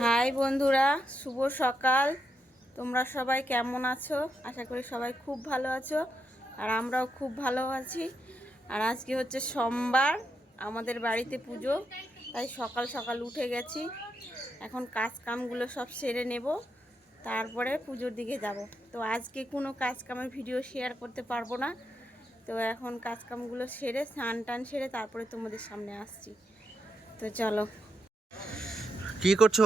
High বন্ধুরা, শুভ সকাল। তোমরা সবাই কেমন আছো? আশা করি সবাই খুব ভালো আছো, আর আমরাও খুব ভালো আছি। আর আজকে হচ্ছে সোমবার, আমাদের বাড়িতে পুজো, তাই সকাল সকাল উঠে গেছি। এখন কাজ কামগুলো সব সেরে নেব, তারপরে পুজোর দিকে যাব। তো আজকে কোনো কাজ কামের ভিডিও শেয়ার করতে পারব না। তো এখন কাজ কামগুলো সেরে স্নান টান সেরে তারপরে তোমাদের সামনে আসছি। তো চলো। কি করছ?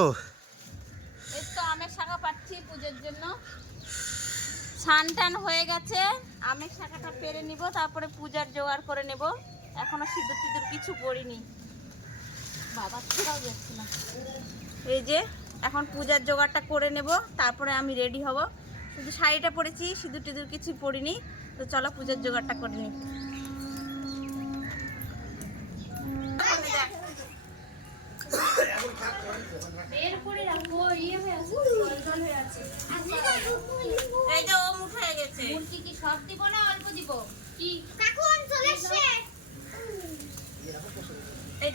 এই তো আমের শাখা পাচ্ছি জন্য। স্নান টান হয়ে গেছে, আমের শাখাটা পেরে তারপরে পূজার জোগাড় করে নেব। সিঁদুর টিঁদুর কিছু বাবা এই যে, এখন পূজার জোগাড়টা করে নেব, তারপরে আমি রেডি হব। শুধু শাড়িটা পরেছি, সিঁদুর টিঁদুর কিছু পরিনি তো চলো পূজার জোগাড়টা করে নিই। এই গেছে কি দিব না অল্প এই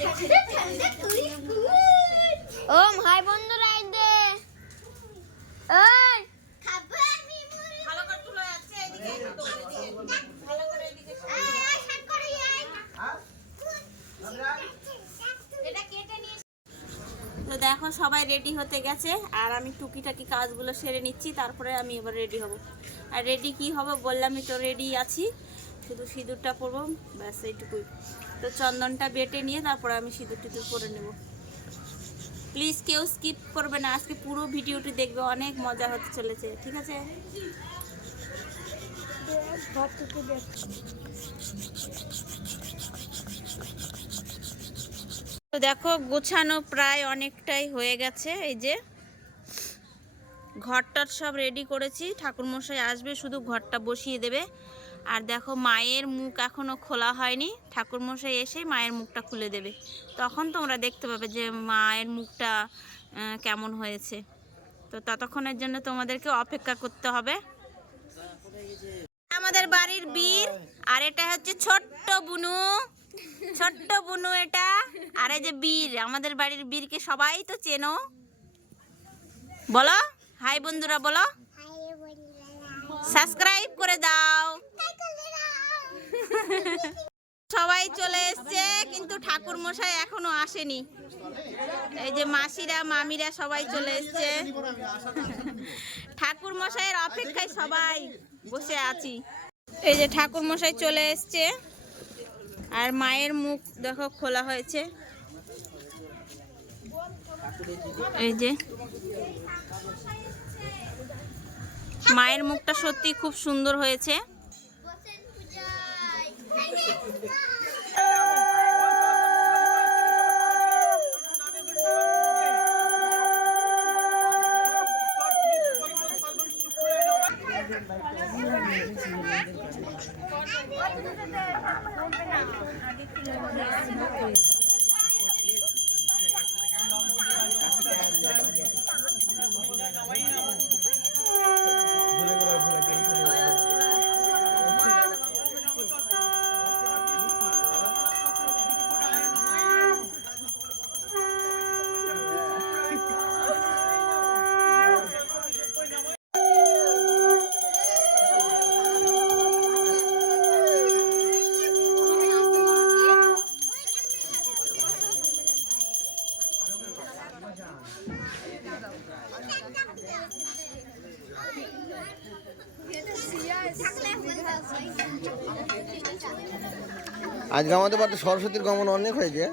ওম হাই বন্ধুরা আইদে ওই ভালো করে তুলে যাচ্ছে এদিকে তো এদিকে ভালো করে এদিকে এটা কেটে নিয়ে দেখো সবাই রেডি হতে গেছে, আর আমি টুকিটাকি কাজগুলো সেরে নিচ্ছি, তারপরে আমি এবার রেডি হব। আর রেডি কি হবে বললামই তো রেডি আছি, শুধু সিঁদুরটা পরবো, ব্যাস এইটুকুই। তো চন্দনটা বেটে নিয়ে তারপরে আমি সিঁদুর টিঁদুর পরে নেব। প্লিজ কেউ স্কিপ করবে না, আজকে পুরো ভিডিওটি দেখবে, অনেক মজা হতে চলেছে, ঠিক আছে? তো দেখো, গোছানো প্রায় অনেকটাই হয়ে গেছে। এই যে ঘরটার সব রেডি করেছি। ঠাকুরমশাই আসবে, শুধু ঘরটা বসিয়ে দেবে। আর দেখো, মায়ের মুখ এখনও খোলা হয়নি। ঠাকুরমশাই এসে মায়ের মুখটা খুলে দেবে। তখন তোমরা দেখতে পাবে যে মায়ের মুখটা কেমন হয়েছে। তো ততক্ষণের জন্য তোমাদেরকে অপেক্ষা করতে হবে। আমাদের বাড়ির বীর, আর এটা হচ্ছে ছোট্ট বুনু। ছোট্ট বুনু এটা। আর এই যে বীর, আমাদের বাড়ির বীরকে সবাই তো চেনো। বলো, হাই বন্ধুরা বলো। সাবস্ক্রাইব করে দাও। সবাই চলে এসছে, কিন্তু ঠাকুর মশাই এখনও আসেনি। এই যে মাসিরা, মামিরা সবাই চলে এসছে। ঠাকুর মশাইয়ের অপেক্ষায় সবাই বসে আছি। এই যে ঠাকুর মশাই চলে এসছে, আর মায়ের মুখ দেখো খোলা হয়েছে। এই যে। মায়ের মুখটা সত্যি খুব সুন্দর হয়েছে। আজকে আমাদের বাড়িতে সরস্বতীর গমন অনেক হয়েছে।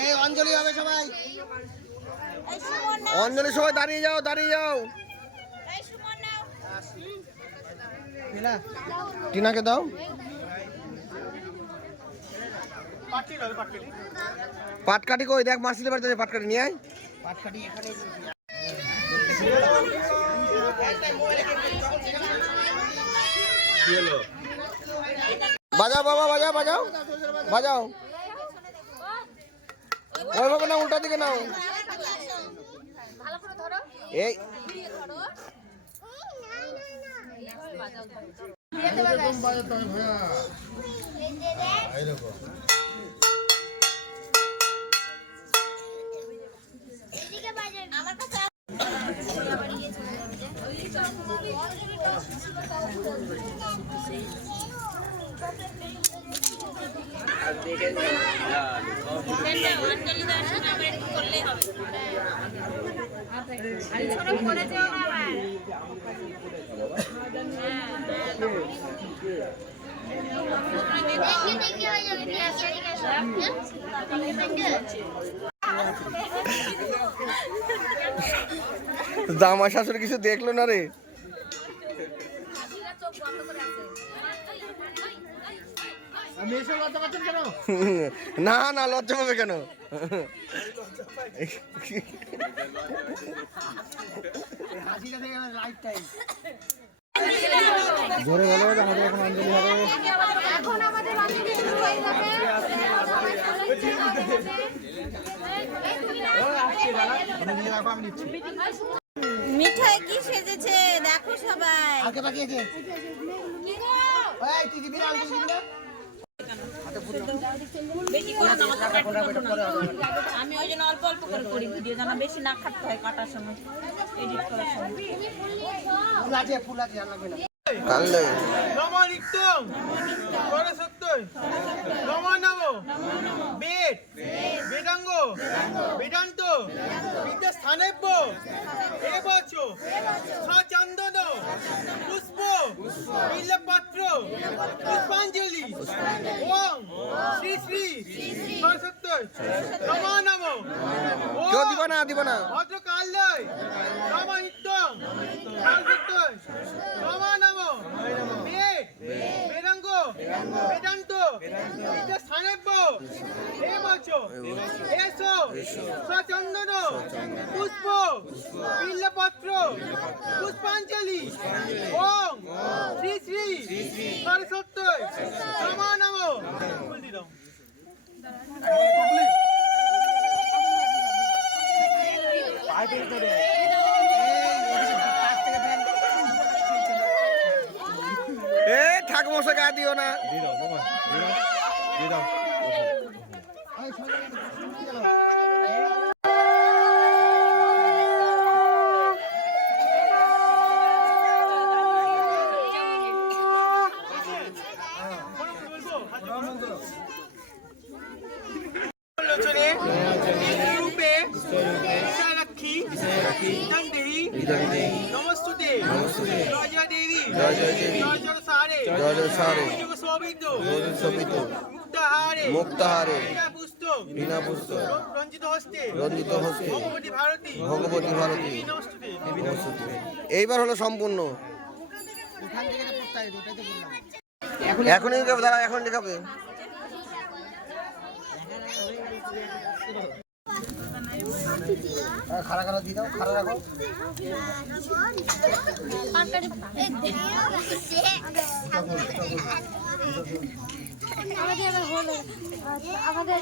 এই অঞ্জলি হবে সবাই। অঞ্জলি সবাই দাঁড়িয়ে যাও দাঁড়িয়ে যাও। টিনাকে দাও। পাটকাঠি কই দেখ মাসিদের বাড়িতে আছে পাটকাঠি নিয়ে আয় বাজাও বাবা বাজাও বাজাও বাজাও ওইভাবে না উল্টা দিকে নাও এই এদিকে দেখে দেখে হয়ে যাবে পেঁয়াজ এদিকে এসো। জামা শাশুড়ি কিছু দেখল না রে? না না লজ্জা পাবে কেন? জোরে বলো আমাদের এখন অঞ্জলি হবে। এখন আমাদের অঞ্জলি শুরু হয়ে যাবে। মিঠাই কি সেজেছে? দেখো সবাই। আগে এই তুই দিবি না আলু দিবি করব না। আমি ওই জন্য অল্প অল্প করে করি ভিডিও যেন বেশি না খাটতে হয় কাটার সময় এডিট করার সময়। ফুল আছে ফুল আছে আর লাগবে না। কানলে নমনিত্যং সরস্বত্যই নম নম বেদ। বেদাঙ্গ। বেদান্ত। বিদ্যাস্থানেব্য এবচ সচন্দন পুষ্প। বিল্লপাত্র পুষ্পাঞ্জলি। ওং শ্রী শ্রী। সরস্বত্যই নম নম কেউ দিব না দিব না। ভদ্রকাল্যই নমনিত্যং সরস্বত্যই নম নম বেদ বেদাঙ্গ বেদান্ত। বিদ্যাস্থানেব্য এবচ এসো। সচন্দন পুষ্প। বিল্লপত্র পুষ্পাঞ্জলি। ওম। শ্রী শ্রী সরস্বত্যই নম নম ফুল দিলাম এ মশাই গা দিও না। নমস্তুতে। জয় জয় দেবী জয় জয় মুক্তাহারে। বিনা রঞ্জিত হস্তে। ভগবতী ভারতী। এইবার হলো সম্পূর্ণ। এখনই লিখাবে দাঁড়া এখন লিখাবে খারা খারা দিয়ে দাও খারা রাখো আমাদের